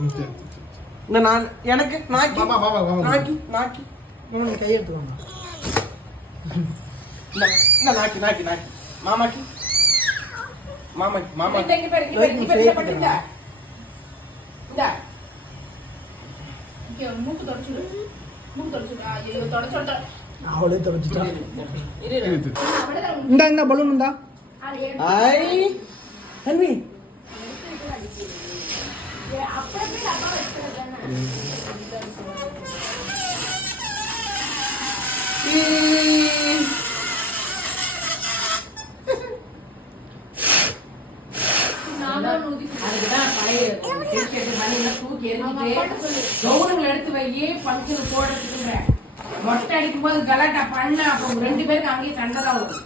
நான் எனக்கு நாக்கி நாக்கி நாக்கி கையெடுத்துக்கோங்க. நாக்கி நாக்கி நாக்கி மாமாக்கி மாமாக்கி மாமா மூக்கு தொடச்சு மூக்கு தொடச்சு அவளே தொடச்சுட்டான். இந்த பலூன் இருந்தா ஐ தன்வி எடுத்து வையே பங்கு போடுறதுக்கு மொட்டை அடிக்கும் போது கலாட்டா பண்ண அப்புறம் 2 பேருக்கு அங்கேயே சண்டை தான் வரும்.